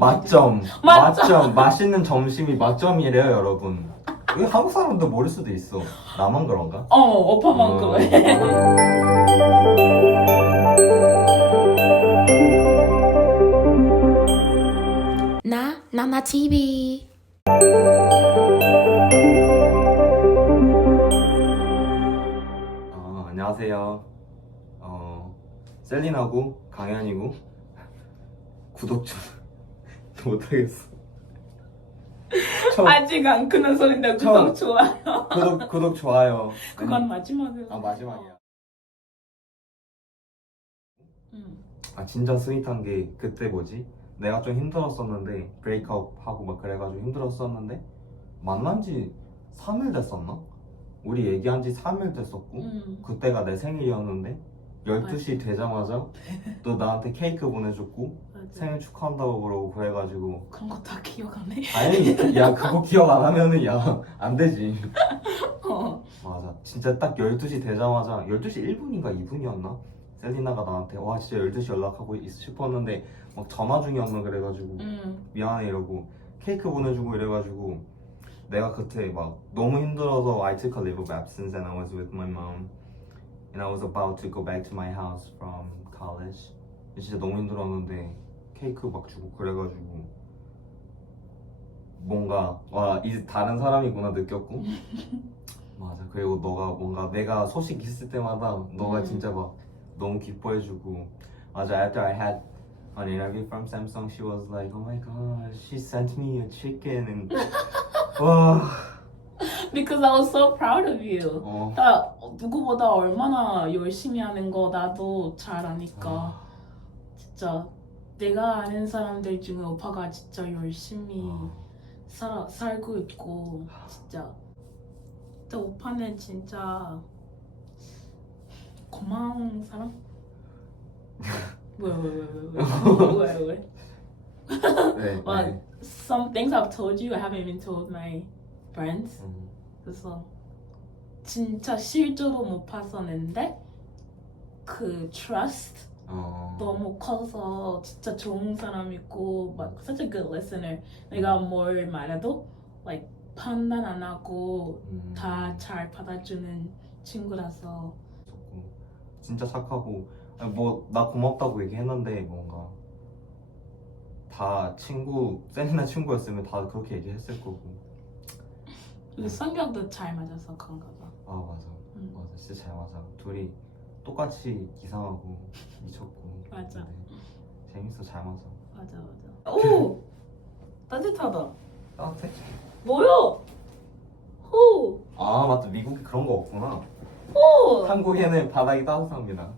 맛점, 맛점. 맛있는 점심이 맛점이래요, 여러분. 이거 한국 사람도 모를 수도 있어. 나만 그런가? 오빠만 그래. 나나 TV. 안녕하세요. 셀린하고 강현이고 구독 좀 못하겠어. 아직 안 끊은 소린데 구독 좋아요. 구독 좋아요. 그건 마지막으로. 마지막이야. 응. 진짜 스윗한 게 그때 뭐지? 내가 좀 힘들었었는데 브레이크업 하고 막 그래가지고 힘들었었는데 만난 지 3일 됐었나? 우리 얘기한 지 3일 됐었고 그때가 내 생일이었는데 12시 되자마자 또 나한테 케이크 보내줬고 맞아. 생일 축하한다고 그러고 그래가지고 그런 거 다 기억 안 해. 아니 야 그거 기억 안 하면은 야 안 되지. 맞아 진짜 딱 12시 되자마자 12시 1분인가 2분이었나? 셀리나가 나한테 와 진짜 12시 연락하고 싶었는데 막 전화 중이었나 그래가지고 미안해 이러고 케이크 보내주고 이래가지고 내가 그때 막 너무 힘들어서 I took a leave of absence and I was with my mom and I was about to go back to my house from college. 진짜 너무 힘들었는데 케이크 막 주고 그래가지고 뭔가 와 이제 다른 사람이구나 느꼈고 맞아. 그리고 너가 뭔가 내가 소식 있을 때마다 너가 진짜 막 너무 기뻐해주고 맞아. After I had an interview from Samsung, she was like, oh my god, she sent me a chicken and 와. Because I was so proud of you. 어. 나 누구보다 얼마나 열심히 하는 거 나도 잘 아니까 진짜 내가 아는 사람들 중에 오빠가 진짜 열심히 살고 있고 진짜 근데 오빠는 진짜 고마운 사람? 왜? 네. Well, some things I've told you I haven't even told my friends. 그래서 진짜 실제로 못 봤었는데 그 trust 너무 커서 진짜 좋은 사람이고 막 such a good listener. 내가 뭘 말해도 like 판단 안 하고 다 잘 받아주는 친구라서 진짜 착하고 뭐 나 고맙다고 얘기했는데 뭔가 다 친구 셀리나 친구였으면 다 그렇게 얘기했을 거고. 그리고 성격도 잘 맞아서 그런가 봐. 맞아. 맞아 진짜 잘 맞아. 둘이 똑같이 이상하고 미쳤고 맞아. 재밌어. 잘 맞아. 맞아. 오! 따뜻하다. 따뜻해? 뭐야? 호! 맞다. 미국에 그런 거 없구나. 호! 한국에는 바닥이 따뜻합니다.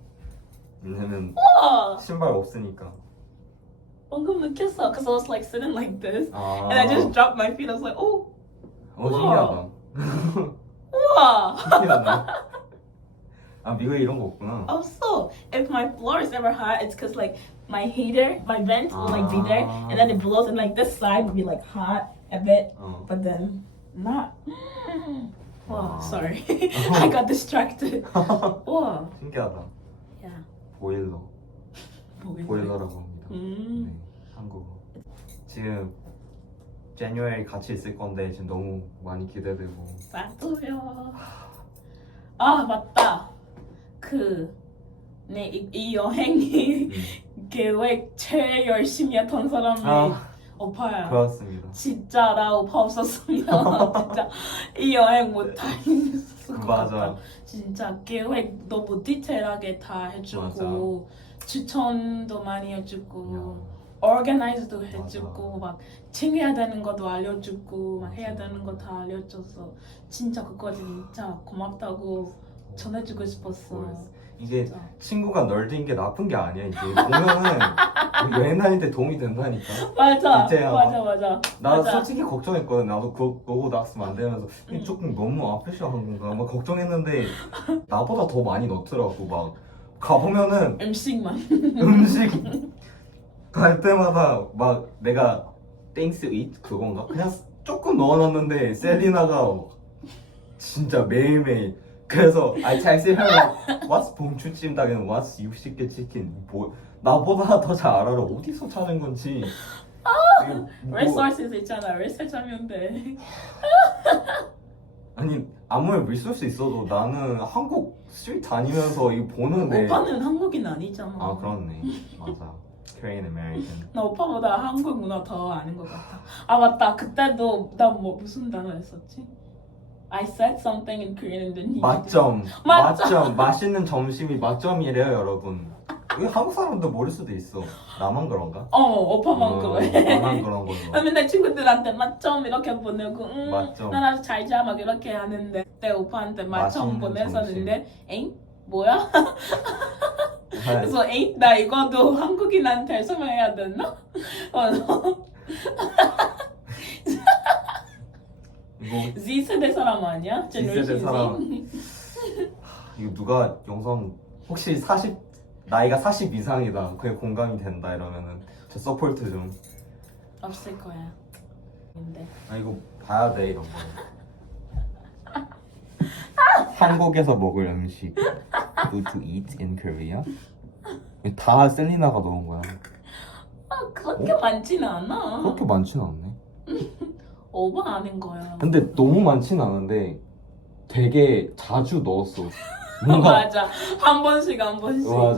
왜냐면 우와! 신발 없으니까. 방금 느꼈어. Cause I was like sitting like this. And I just dropped my feet. I was like, oh! 신기하다. 우와! 신기하다. 미국에 이런 거 없구나. Also, if my floor is ever hot, it's cause like my heater, my vent will like be there, and then it blows, and like this side would be like hot a bit, but then not. Wow, sorry, I got distracted. Wow. 신기하다. Yeah. 보일러라고 합니다. 네, 한국어. 지금 January 같이 있을 건데 지금 너무 많이 기대되고. 나도요. 맞다. 이 여행이 계획 제일 열심히 했던 사람이 오빠야. 그렇습니다. 진짜 나 오빠 없었으면 진짜 이 여행 못 다녔을 것 맞아. 같아. 진짜 계획 너무 디테일하게 다 해주고 맞아. 추천도 많이 해주고 organize도 해주고 막 챙겨야 되는 것도 알려주고 막 해야 되는 거 다 알려줘서 진짜 그거 진짜 고맙다고 전해주고 싶었어. 이게 진짜. 친구가 널린 게 나쁜 게 아니야. 이게 보면은 여행 다닐 때 도움이 된다니까. 맞아. 이제야. 맞아. 나 맞아. 솔직히 걱정했거든. 나도 그거 낙스면 안 되면서 조금 너무 아프시한 건가 막 걱정했는데 나보다 더 많이 넣더라고. 막 가보면은 음식만. 음식 갈 때마다 막 내가 땡스 잇 그건가? 그냥 조금 넣어놨는데 셀리나가 진짜 매일매일 그래서 I texted her like what's 봉추찜닭 and what's 60개 치킨 뭐 나보다 더 잘 알아 어디서 찾은 건지 이거 뭐- resources 있잖아. research 하면 돼. 아니 아무리 리소스 있어도 나는 한국 스트리트 다니면서 이거 보는데 오빠는 한국인 아니잖아. 아 그렇네 맞아 Korean American 나 오빠보다 한국 문화 더 아는 것 같아. 아 맞다. 그때도 나 뭐 무슨 단어 했었지? I said something in Korean and then 맛점 맞점. 맛점 맛있는 점심이 맛점이래요 여러분 이거 한국 사람도 모를 수도 있어 나만 그런가? 오빠만 그래. 나만 그런 걸로 나 맨날 친구들한테 맛점 이렇게 보내고 맛점. 난 아주 잘자 막 이렇게 하는데 그때 오빠한테 맛점 맛있는 보냈었는데 엥? 뭐야? 네. 그래서 엥? 나 이거도 한국인한테 설명해야 되나? 이거 Z세대 사람 아니야? Z세대 Generation Z? 이거 누가 영상 혹시 40 나이가 40 이상이다 그게 공감이 된다 이러면은 저 서포트 좀 없을 거야. 근데 아 이거 봐야 돼 이런 거 한국에서 먹을 음식 Food to eat in Korea 이거 다 셀리나가 넣은 거야 그렇게 많지는 않아. 그렇게 많지는 않네 오버 아는 거야. 근데 너무 많지는 않은데 되게 자주 넣었어 뭔가 맞아. 한 번씩 맞아.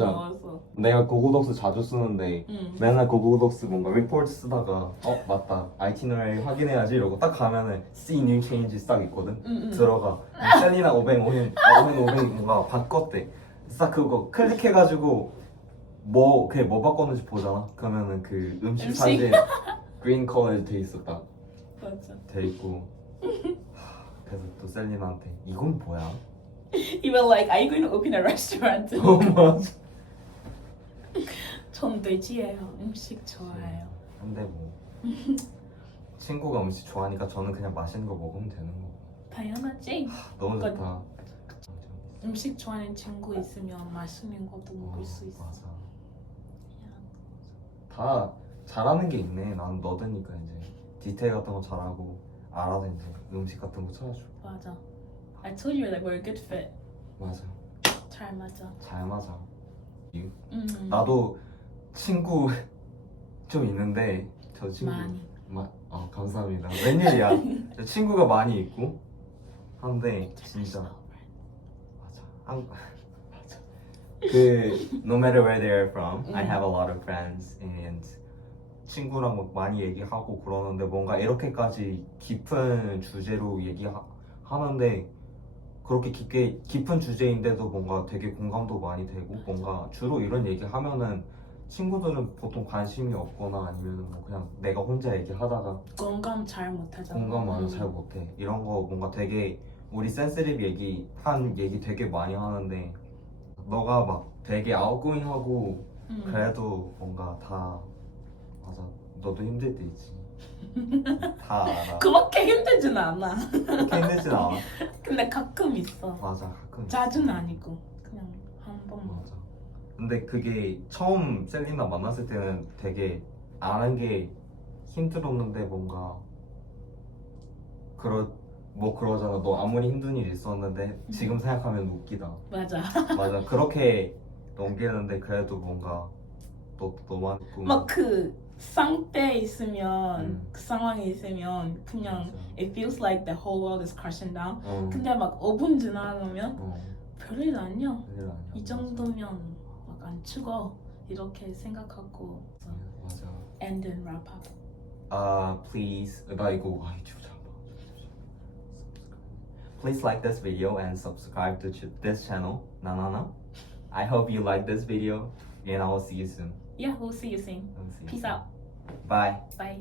넣었어. 내가 고고덕스 자주 쓰는데 응. 맨날 고고덕스 뭔가 리포트 쓰다가 맞다 아이티너리 확인해야지 이러고 딱 가면은 See New Changes 딱 있거든 응. 들어가 셀리나 500 뭔가 바꿨대 딱 그거 클릭해가지고 그게 뭐 바꿨는지 보잖아 그러면은 그 음식 음식? 사진 그린 컬러 돼 있었다 맞아. 돼 있고 그래서 또 셀리나한테 이건 뭐야? You were like, are you going to open a restaurant? 맞아 전 돼지예요. 음식 좋아해요. 근데 뭐 친구가 음식 좋아하니까 저는 그냥 맛있는 거 먹으면 되는 거 당연하지. 너무 그건- 좋다 음식 좋아하는 친구 있으면 맛있는 것도 먹을 수 있어. 맞아 다 잘하는 게 있네 나는 너드니까 이제 디테일 같은 거 잘하고 알아서 이제 음식 같은 거 찾아주고 맞아. I told you that we're a good fit. 맞아 잘 맞아. 잘 맞아 나도 나도 친구 좀 있는데 저 친구 많이. 감사합니다 웬일이야 저 친구가 많이 있고 한데 진짜 맞아 맞아 그 no matter where they're from I have a lot of friends and 친구랑 막 많이 얘기하고 그러는데 뭔가 이렇게까지 깊은 주제로 얘기하는데 그렇게 깊은 주제인데도 뭔가 되게 공감도 많이 되고 뭔가 주로 이런 얘기 하면은 친구들은 보통 관심이 없거나 아니면 뭐 그냥 내가 혼자 얘기하다가 공감 잘 못하잖아. 공감 많이 잘 못해 이런 거 뭔가 되게 우리 센스티브 얘기 되게 많이 하는데 너가 막 되게 아웃고잉하고 그래도 뭔가 다 맞아 너도 힘들 때 있지 다 알아 그렇게 힘들진 않아. 그렇게 힘들진 않아 근데 가끔 있어. 맞아 가끔 자주는 아니고 그냥 한 번만. 맞아 근데 그게 처음 셀리나 만났을 때는 되게 아는 게 힘들었는데 뭔가 그러잖아 너 아무리 힘든 일 있었는데 지금 생각하면 웃기다 맞아. 맞아 그렇게 넘기는데 그래도 뭔가 너만 막 그 상태 있으면 음. 그 상황에 있으면 그냥 it feels like the whole world is crashing down. 근데 막 5분 지나가면 별일 아니야. 이 정도면 막 안 죽어 이렇게 생각하고 맞아 end and wrap up. please 나 이거 이거 잘 봐. Please like this video and subscribe to this channel Nanana I hope you like this video and I will see you soon Yeah, we'll see you soon. I will see you Peace soon. out. Bye Bye.